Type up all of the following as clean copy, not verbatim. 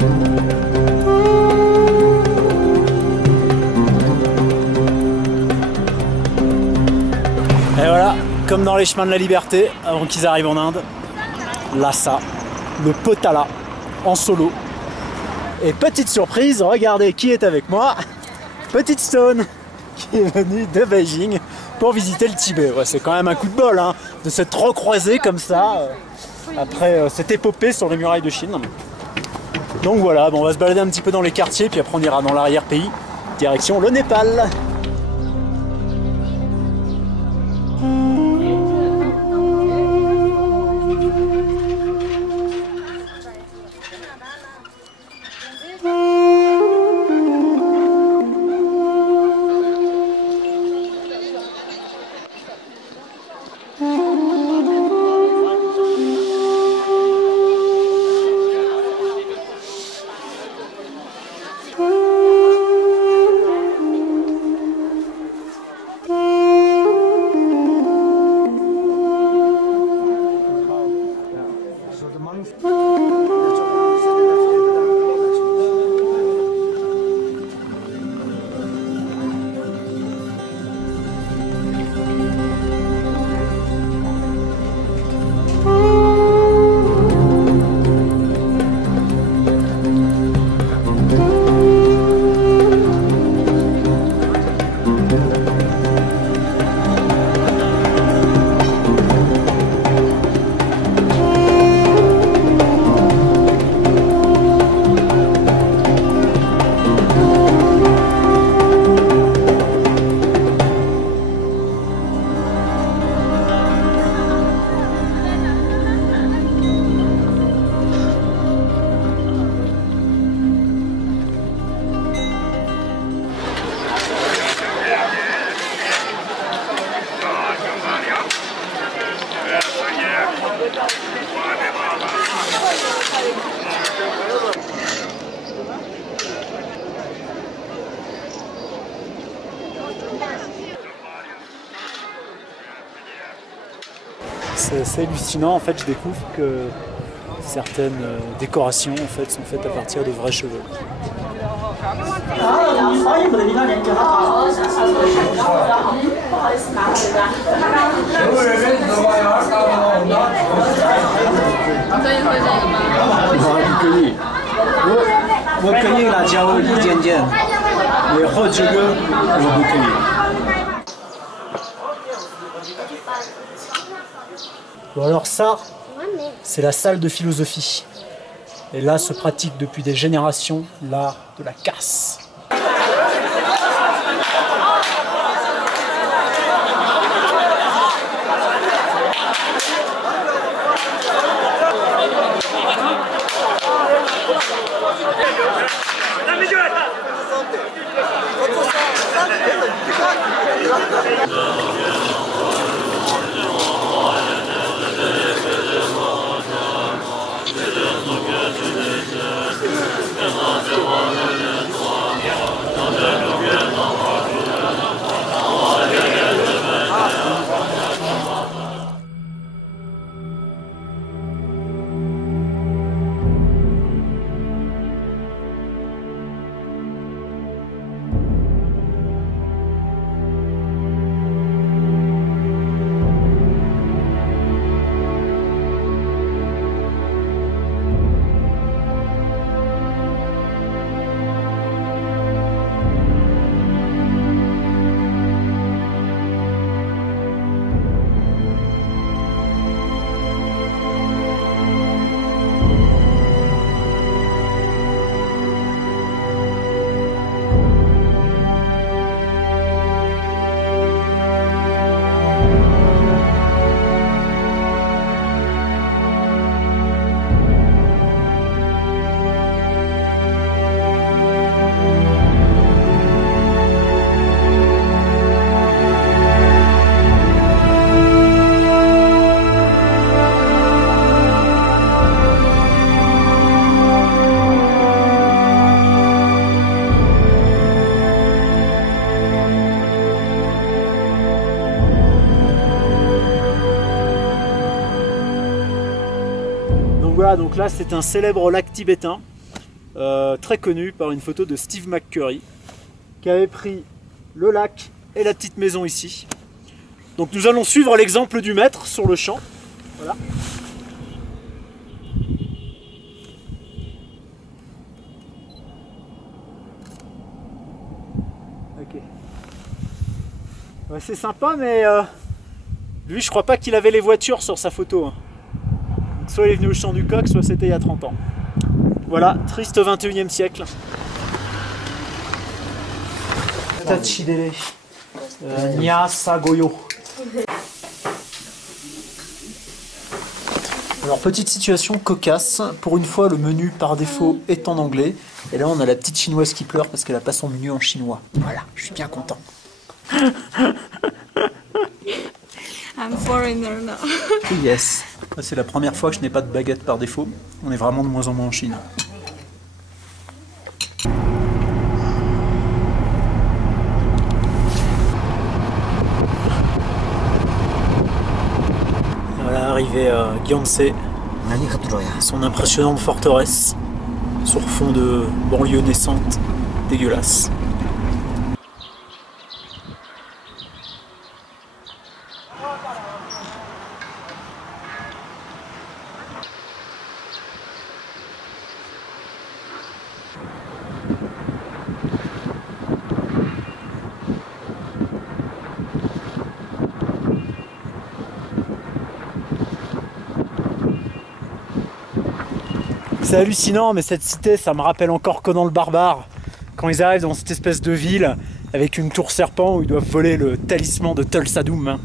Et voilà, comme dans les chemins de la liberté, avant qu'ils arrivent en Inde, Lhasa, le Potala, en solo. Et petite surprise, regardez qui est avec moi. Petite Stone, qui est venue de Beijing pour visiter le Tibet. Ouais, c'est quand même un coup de bol hein, de s'être recroisé comme ça, après cette épopée sur les murailles de Chine. Donc voilà, bon, on va se balader un petit peu dans les quartiers, puis après on ira dans l'arrière-pays, direction le Népal. C'est hallucinant, en fait je découvre que certaines décorations en fait, sont faites à partir de vrais cheveux. Bon alors ça, c'est la salle de philosophie. Et là se pratique depuis des générations l'art de la casse. Voilà, donc là c'est un célèbre lac tibétain très connu par une photo de Steve McCurry, qui avait pris le lac et la petite maison ici. Donc nous allons suivre l'exemple du maître sur le champ. Voilà. Ok. Ouais, c'est sympa, mais lui, je crois pas qu'il avait les voitures sur sa photo. Hein. Donc, soit il est venu au champ du coq, soit c'était il y a 30 ans. Voilà, triste 21e siècle. Tachidele. Nyasa Goyo. Alors, petite situation cocasse. Pour une fois, le menu par défaut est en anglais. Et là, on a la petite chinoise qui pleure parce qu'elle n'a pas son menu en chinois. Voilà, je suis bien content. I'm foreigner now. Yes. C'est la première fois que je n'ai pas de baguette par défaut. On est vraiment de moins en moins en Chine. Voilà, arrivé à Gyeongsé, son impressionnante forteresse sur fond de banlieue naissante dégueulasse. C'est hallucinant, mais cette cité, ça me rappelle encore Conan le Barbare, quand ils arrivent dans cette espèce de ville avec une tour serpent où ils doivent voler le talisman de Tulsa Doom.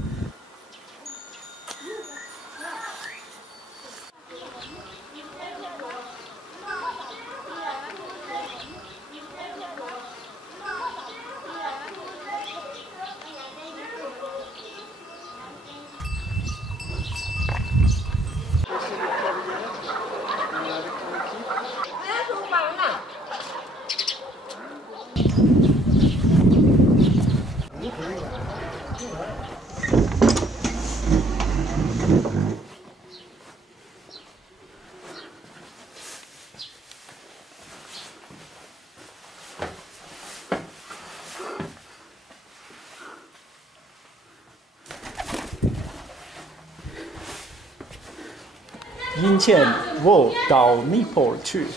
Yin Qian, 我到尼泊尔去。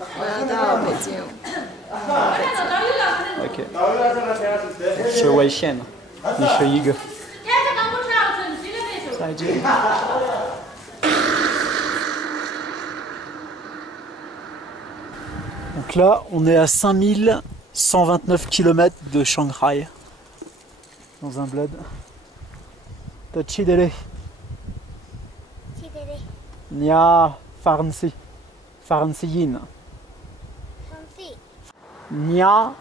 我要到北京。OK。是微信，你是一个。再见。Donc là, on est à 5129 km de Shanghai, dans un bled. Tachidele. Nya Farnsi. Farnsiyin. Nya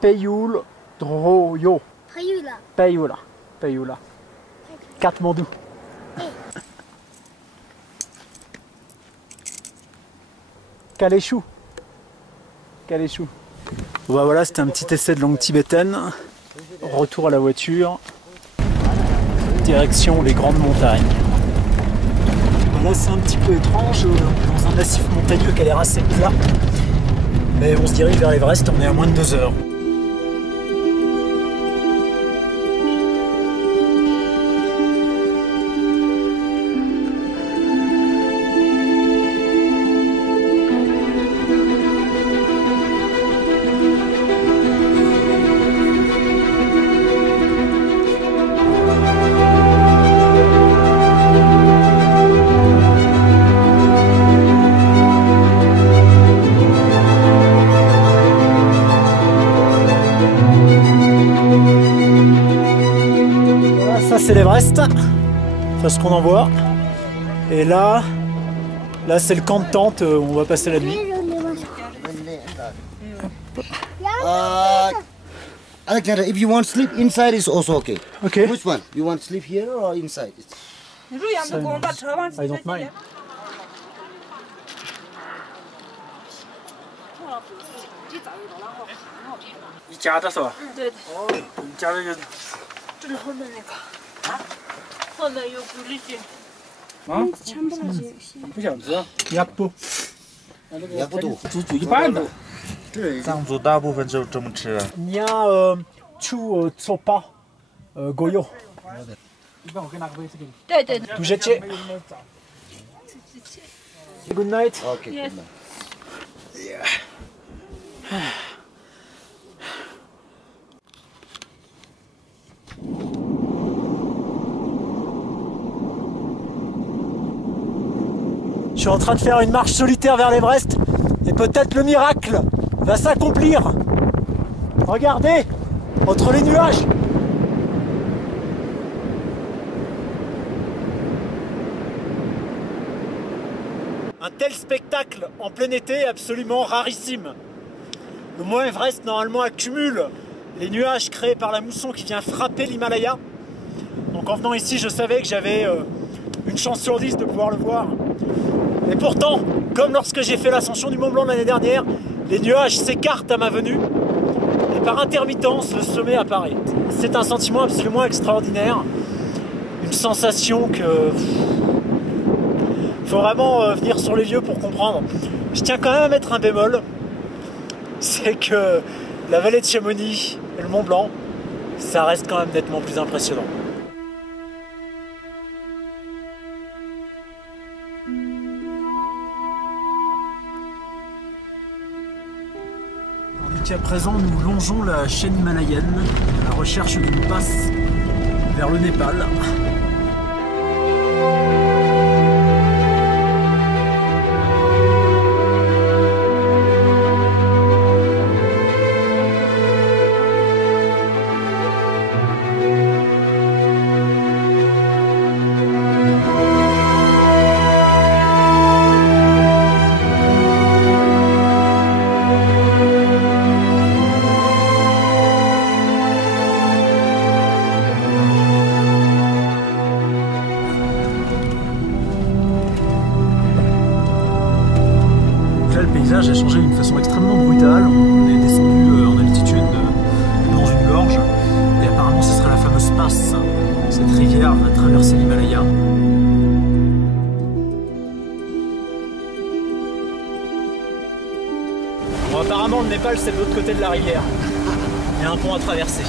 Peyul Droyo. Peyula. Peyula. Katmandou. Kalechou. Kalechou. Bon bah voilà, c'était un petit essai de langue tibétaine. Retour à la voiture. Direction les grandes montagnes. Là c'est un petit peu étrange, dans un massif montagneux qui a l'air assez plat. Mais on se dirige vers l'Everest, on est à moins de 2 heures. C'est l'Everest, enfin ce qu'on en voit. Et là c'est le camp de tente où on va passer la nuit. Alexander, if you want to sleep inside, it's also okay. Okay. Which one? You want to sleep here or inside? I don't mind. Yappo. 也不多。煮一半的。藏族大部分就这么吃啊。你要出sopa goyo。一般我可以拿个杯子给你。对对。 Du jetie. Good night. Okay. Yes. Je suis en train de faire une marche solitaire vers l'Everest et peut-être le miracle va s'accomplir. Regardez, entre les nuages. Un tel spectacle en plein été est absolument rarissime. Le mont Everest normalement accumule les nuages créés par la mousson qui vient frapper l'Himalaya. Donc en venant ici, je savais que j'avais une chance sur 10 de pouvoir le voir. Et pourtant, comme lorsque j'ai fait l'ascension du Mont Blanc l'année dernière, les nuages s'écartent à ma venue et par intermittence, le sommet apparaît. C'est un sentiment absolument extraordinaire, une sensation que... Il faut vraiment venir sur les lieux pour comprendre. Je tiens quand même à mettre un bémol, c'est que la vallée de Chamonix et le Mont Blanc, ça reste quand même nettement plus impressionnant. À présent, nous longeons la chaîne himalayenne à la recherche d'une passe vers le Népal. Le paysage a changé d'une façon extrêmement brutale. On est descendu en altitude dans une gorge et apparemment ce serait la fameuse passe. Cette rivière va traverser l'Himalaya. Bon, apparemment le Népal c'est de l'autre côté de la rivière. Il y a un pont à traverser.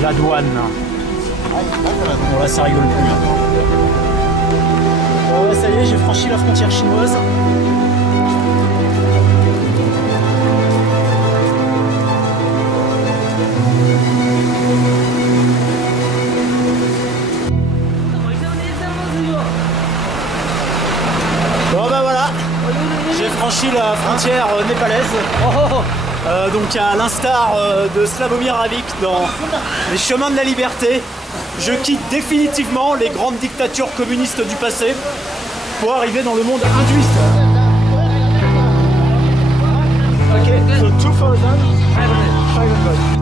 La douane. Bon là ça rigole plus. Bon, ça y est, j'ai franchi la frontière chinoise. Bon bah voilà, j'ai franchi la frontière népalaise. Donc à l'instar de Slavomir Havik dans Les Chemins de la Liberté, je quitte définitivement les grandes dictatures communistes du passé pour arriver dans le monde hindouiste. Ok, so 2500.